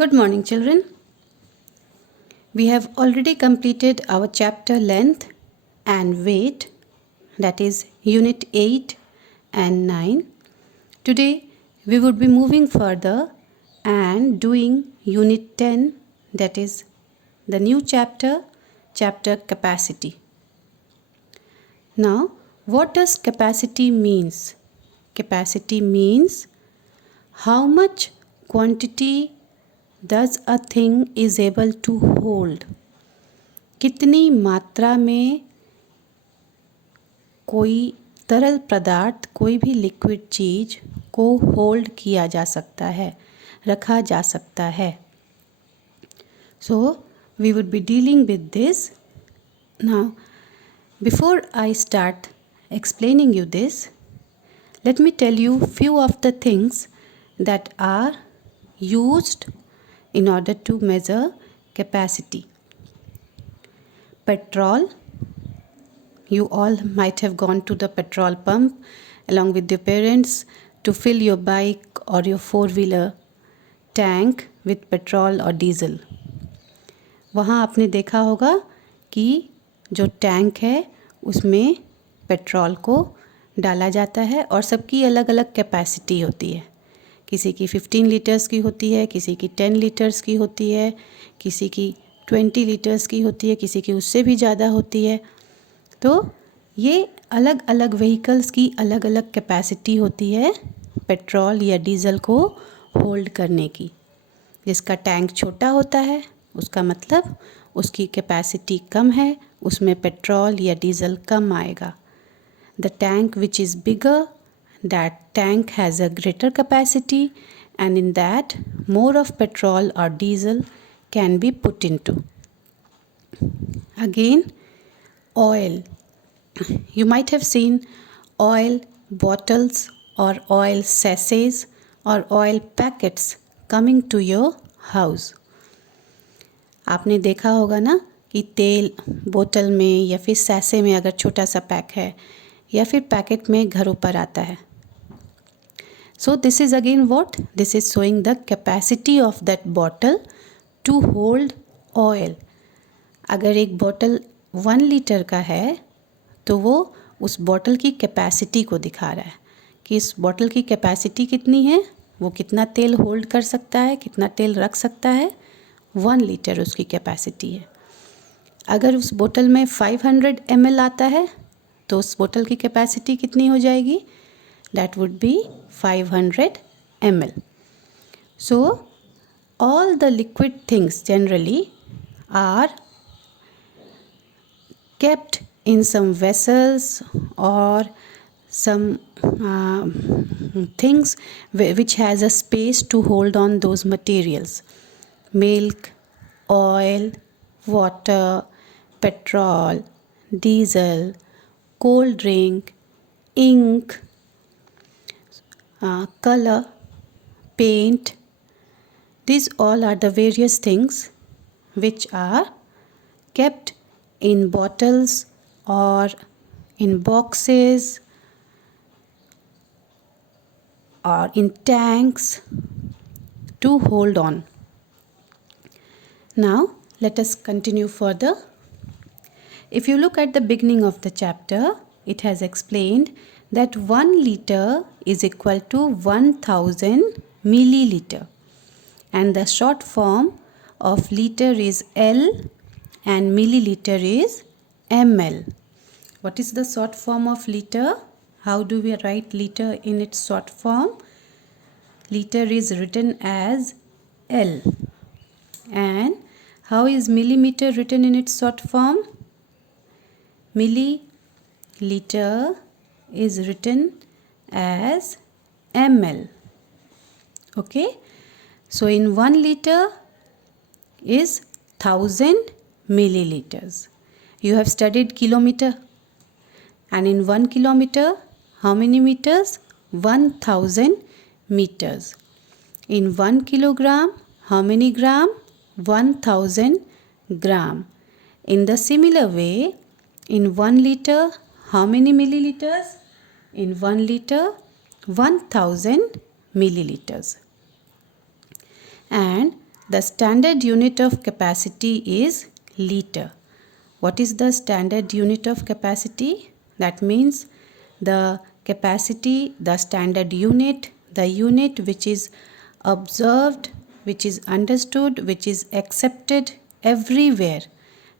Good morning, children. We have already completed our chapter length and weight, that is Unit 8 and 9. Today, we would be moving further and doing Unit 10, that is the new chapter, chapter capacity. Now, what does capacity means? Capacity means how much quantity does a thing is able to hold. कितनी मात्रा में कोई तरल पदार्थ, कोई भी लिक्विड चीज को होल्ड किया जा सकता है, रखा जा सकता है. So we would be dealing with this. Now, before I start explaining you this, let me tell you few of the things that are used in order to measure capacity. Petrol. You all might have gone to the petrol pump along with your parents to fill your bike or your four-wheeler tank with petrol or diesel. वहाँ आपने देखा होगा कि जो टैंक है उसमें पेट्रोल को डाला जाता है और सबकी अलग अलग कैपेसिटी होती है. किसी की 15 लीटर्स की होती है, किसी की 10 लीटर्स की होती है, किसी की 20 लीटर्स की होती है, किसी की उससे भी ज़्यादा होती है. तो ये अलग अलग व्हीकल्स की अलग अलग कैपेसिटी होती है पेट्रोल या डीज़ल को होल्ड करने की. जिसका टैंक छोटा होता है उसका मतलब उसकी कैपेसिटी कम है, उसमें पेट्रोल या डीज़ल कम आएगा. The tank which is bigger, that tank has a greater capacity and in that more of petrol or diesel can be put into. Again, oil. You might have seen oil bottles or oil sachets or oil packets coming to your house. आपने देखा होगा ना कि तेल बोतल में या फिर सैसे में अगर छोटा सा पैक है या फिर पैकेट में घरों पर आता है. So this is again what? This is showing the capacity of that bottle to hold oil. अगर एक बॉटल 1 लीटर का है तो वो उस बॉटल की कैपेसिटी को दिखा रहा है कि इस बॉटल की कैपेसिटी कितनी है, वो कितना तेल होल्ड कर सकता है, कितना तेल रख सकता है. 1 लीटर उसकी कैपेसिटी है. अगर उस बोतल में 500 ml आता है तो उस बोतल की कैपेसिटी कितनी हो जाएगी? That would be 500 ml. So all the liquid things generally are kept in some vessels or some things which has a space to hold on those materials. Milk, oil, water, petrol, diesel, cold drink, ink, color, paint. These all are the various things which are kept in bottles or in boxes or in tanks to hold on. Now let us continue further. If you look at the beginning of the chapter, it has explained that 1 liter is equal to 1000 milliliter and the short form of liter is L and milliliter is ml. What is the short form of liter? How do we write liter in its short form? Liter is written as L. And how is millimeter written in its short form? Milliliter is written as ml. Okay, so in 1 liter is 1000 milliliters. You have studied kilometer, and in 1 kilometer how many meters? 1000 meters. In 1 kilogram how many gram? 1000 gram. In the similar way, in 1 liter how many milliliters? In 1 liter, 1000 milliliters. And The standard unit of capacity is liter. What is the standard unit of capacity? That means the capacity, the standard unit, the unit which is observed, which is understood, which is accepted everywhere,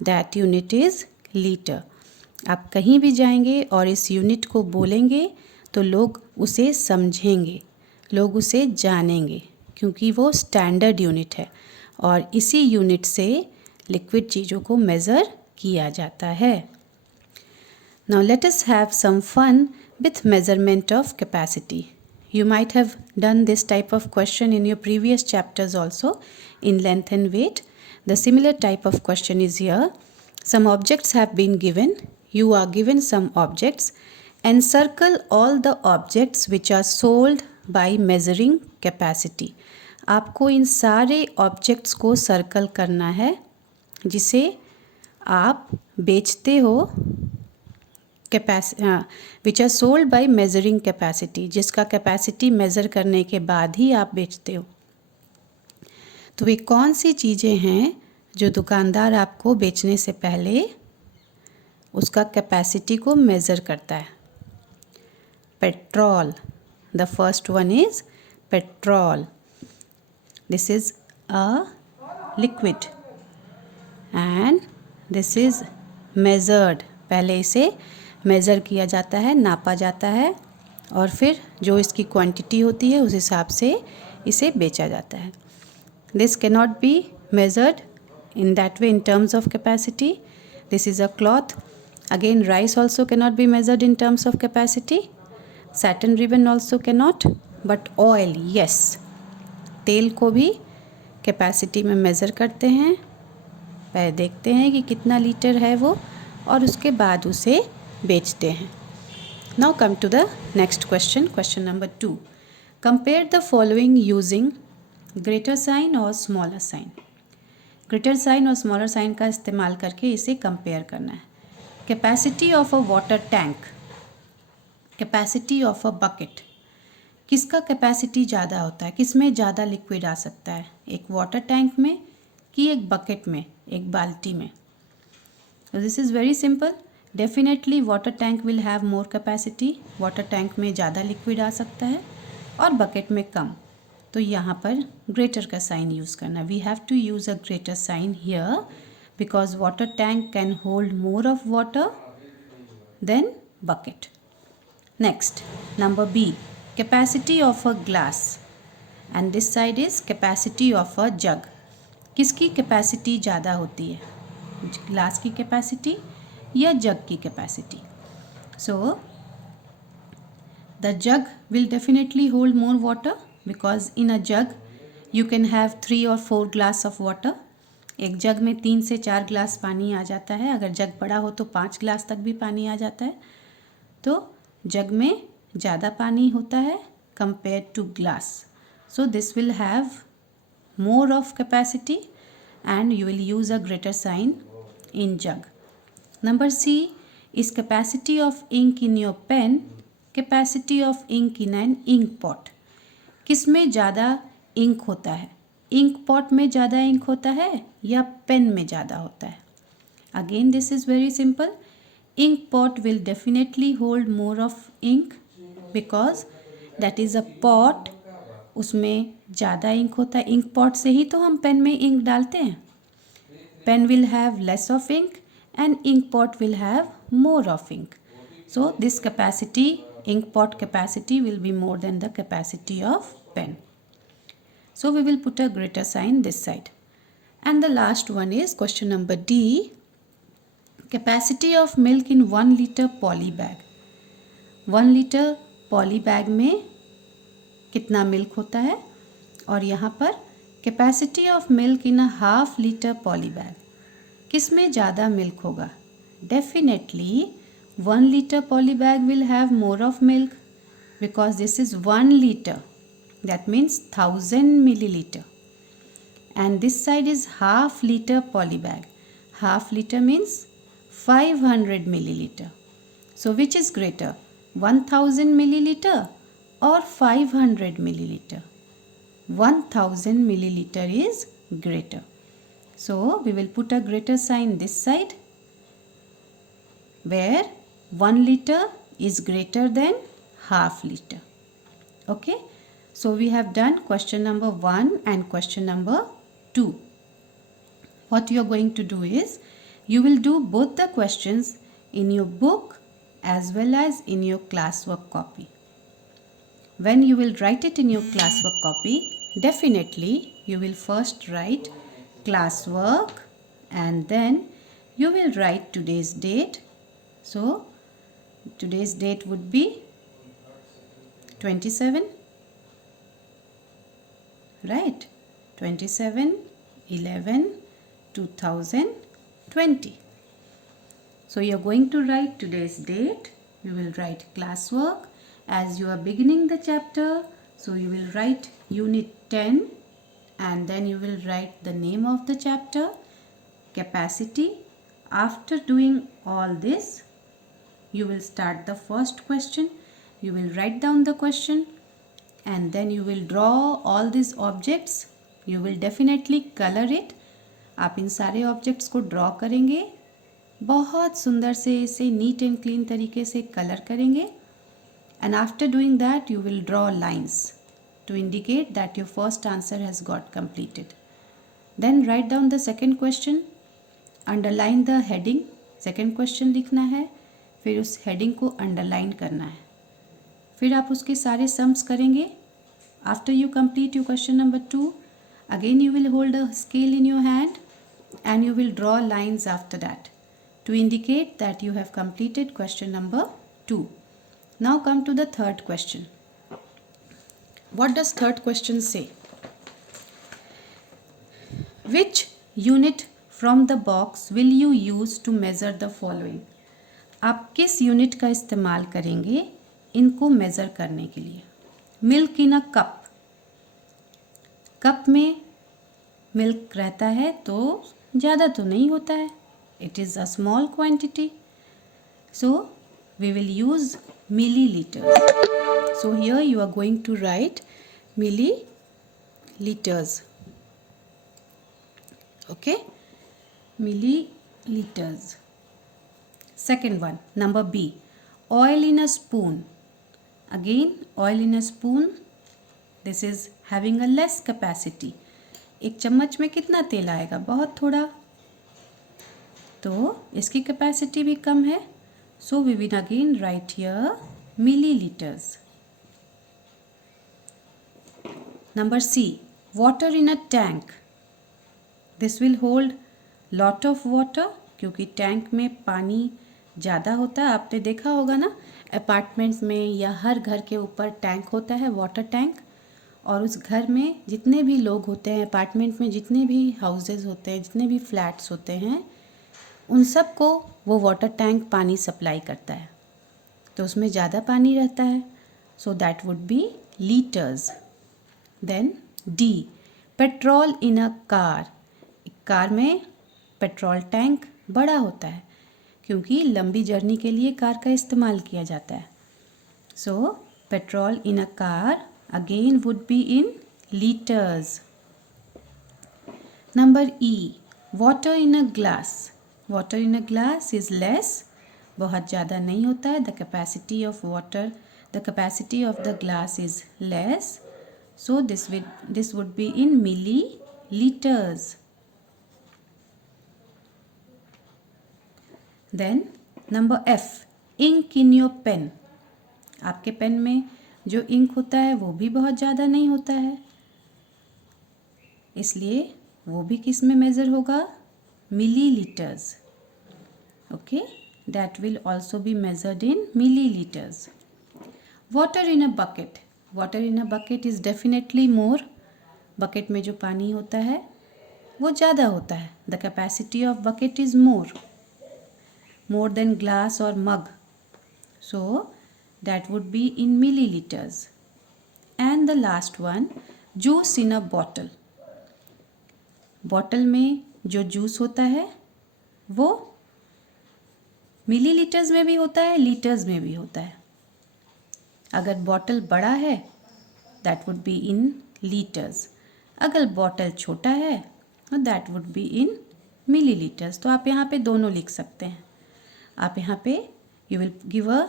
that unit is liter. आप कहीं भी जाएंगे और इस यूनिट को बोलेंगे तो लोग उसे समझेंगे, लोग उसे जानेंगे, क्योंकि वो स्टैंडर्ड यूनिट है और इसी यूनिट से लिक्विड चीज़ों को मेज़र किया जाता है. Now let us have some fun with measurement of capacity. You might have done this type of question in your previous chapters also in length and weight. The similar type of question is here. Some objects have been given. You are given some objects and circle all the objects which are sold by measuring capacity. आपको इन सारे ऑब्जेक्ट्स को सर्कल करना है जिसे आप बेचते हो, which are sold by measuring capacity, जिसका कैपेसिटी मेज़र करने के बाद ही आप बेचते हो. तो वे कौन सी चीज़ें हैं जो दुकानदार आपको बेचने से पहले उसका कैपेसिटी को मेज़र करता है? Petrol. The first one is petrol. This is a liquid and this is measured. पहले इसे मेज़र किया जाता है, नापा जाता है और फिर जो इसकी क्वांटिटी होती है उस हिसाब से इसे बेचा जाता है. This cannot be measured in that way in terms of capacity. This is a cloth. Again, rice also cannot be measured in terms of capacity. Satin ribbon also cannot. But oil, yes. तेल को भी कैपेसिटी में मेज़र करते हैं, पहले देखते हैं कि कितना लीटर है वो और उसके बाद उसे बेचते हैं. Now come to the next question. Question number 2. Compare the following using greater sign और स्मॉलर साइन. ग्रेटर साइन और स्मॉलर साइन का इस्तेमाल करके इसे कंपेयर करना है. Capacity of a water tank, capacity of a bucket. किसका कैपेसिटी ज़्यादा होता है, किस में ज़्यादा लिक्विड आ सकता है, एक वाटर टैंक में कि एक बकेट में, एक बाल्टी में? This is very simple. Definitely water tank will have more capacity. Water tank में ज़्यादा लिक्विड आ सकता है और बकेट में कम. तो यहाँ पर ग्रेटर का साइन यूज़ करना. We have to use a greater sign here because water tank can hold more of water than bucket. Next, number B. Capacity of a glass and this side is capacity of a jug. किसकी कैपेसिटी ज़्यादा होती है, ग्लास की कैपेसिटी या जग की capacity? So the jug will definitely hold more water because in a jug you can have 3 or 4 glass of water. एक जग में 3 से 4 ग्लास पानी आ जाता है. अगर जग बड़ा हो तो 5 ग्लास तक भी पानी आ जाता है. तो जग में ज़्यादा पानी होता है compare to glass. So this will have more of capacity and you will use a greater sign in jug. Number C is capacity of ink in your pen, capacity of ink in an ink pot. किस में ज़्यादा इंक होता है, ink pot में ज़्यादा इंक होता है या पेन में ज़्यादा होता है? Again this is very simple. Ink pot will definitely hold more of ink because that is a pot. उसमें ज़्यादा इंक होता है. इंक पॉट से ही तो हम पेन में इंक डालते हैं. Pen will have less of ink and ink pot will have more of ink. So this capacity, ink pot capacity will be more than the capacity of pen. So we will put a greater sign this side. And the last one is question number D. Capacity of milk in 1 liter poly bag. 1 liter poly bag में कितना मिल्क होता है और यहाँ पर capacity of milk in a half litre poly bag. किस में ज़्यादा मिल्क होगा? डेफिनेटली 1 liter poly bag will have more of milk because this is 1 liter. That means 1000 milliliter. And this side is half liter poly bag. Half liter means 500 milliliter. So which is greater? 1000 milliliter or 500 milliliter? 1000 milliliter is greater. So we will put a greater sign this side, where 1 liter is greater than half liter. Okay, so we have done question number 1 and question number 2. What you are going to do is, you will do both the questions in your book as well as in your classwork copy. When you will write it in your classwork copy, definitely you will first write classwork and then you will write today's date. So today's date would be 27, right? 27/11/2020. So you are going to write today's date. You will write classwork as you are beginning the chapter. So you will write unit 10 and then you will write the name of the chapter, capacity. After doing all this, you will start the first question. You will write down the question and then you will draw all these objects. You will definitely color it. आप इन सारे ऑब्जेक्ट्स को ड्रॉ करेंगे, बहुत सुंदर से इसे neat and clean तरीके से कलर करेंगे. And after doing that, you will draw lines to indicate that your first answer has got completed. Then write down the second question. Underline the heading. Second question लिखना है, फिर उस heading को underline करना है. फिर आप उसके सारे sums करेंगे. After you complete your question number 2, again you will hold a scale in your hand and you will draw lines after that to indicate that you have completed question number 2. Now come to the third question. What does third question say? Which unit from the box will you use to measure the following? आप किस यूनिट का इस्तेमाल करेंगे इनको मेज़र करने के लिए? Milk in a cup. Cup में मिल्क रहता है तो ज़्यादा तो नहीं होता है. It is a small quantity. So we will use milliliters. So here you are going to write milliliters. Okay, milliliters. Second one, number B, oil in a spoon. Again, oil in a spoon. This is having a less capacity. एक चम्मच में कितना तेल आएगा? बहुत थोड़ा. तो इसकी कैपेसिटी भी कम है. So we will again write here milliliters. Number C, water in a tank. This will hold lot of water क्योंकि टैंक में पानी ज़्यादा होता है. आपने देखा होगा ना, अपार्टमेंट्स में या हर घर के ऊपर टैंक होता है, वाटर टैंक. और उस घर में जितने भी लोग होते हैं, अपार्टमेंट में जितने भी हाउसेस होते हैं, जितने भी फ्लैट्स होते हैं, उन सब को वो वाटर टैंक पानी सप्लाई करता है. तो उसमें ज़्यादा पानी रहता है. So that would be litres. Then D, petrol in a car. Car में पेट्रोल टैंक बड़ा होता है क्योंकि लंबी जर्नी के लिए कार का इस्तेमाल किया जाता है. So petrol in a car again would be in liters. Number E, water in a glass. Water in a glass is less. बहुत ज़्यादा नहीं होता है. The capacity of water, the capacity of the glass is less. So this would be in milliliters. Then number F, ink in your pen. आपके पेन में जो इंक होता है वो भी बहुत ज़्यादा नहीं होता है, इसलिए वो भी किस में मेज़र होगा? Millilitres. Okay, that will also be measured in millilitres. Water in a bucket. Water in a bucket is definitely more. Bucket में जो पानी होता है वो ज़्यादा होता है. The capacity of bucket is more than glass और मग. सो that would be in milliliters. And the last one, juice in a bottle. Bottle में जो जूस होता है वो मिलीलीटर्स में भी होता है, लीटर्स में भी होता है. अगर बॉटल बड़ा है that would be in litres. अगर बॉटल छोटा है that would be in millilitres. तो आप यहाँ पे दोनों लिख सकते हैं. आप यहाँ पे you will give a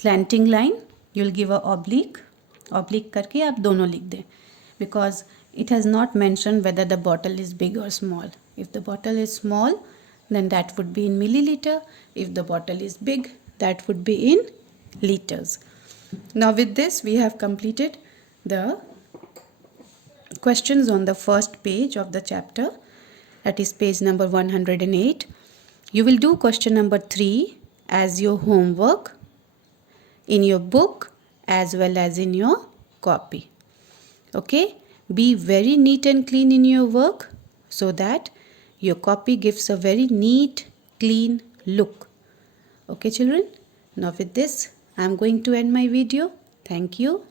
slanting line, you will give a oblique करके आप दोनों लिख दें, because it has not mentioned whether the bottle is big or small. If the bottle is small, then that would be in milliliter. If the bottle is big, that would be in liters. Now with this, we have completed the questions on the first page of the chapter, that is page number 108. You will do question number 3 as your homework in your book as well as in your copy. Okay? Be very neat and clean in your work so that your copy gives a very neat, clean look. Okay, children? Now with this, I am going to end my video. Thank you.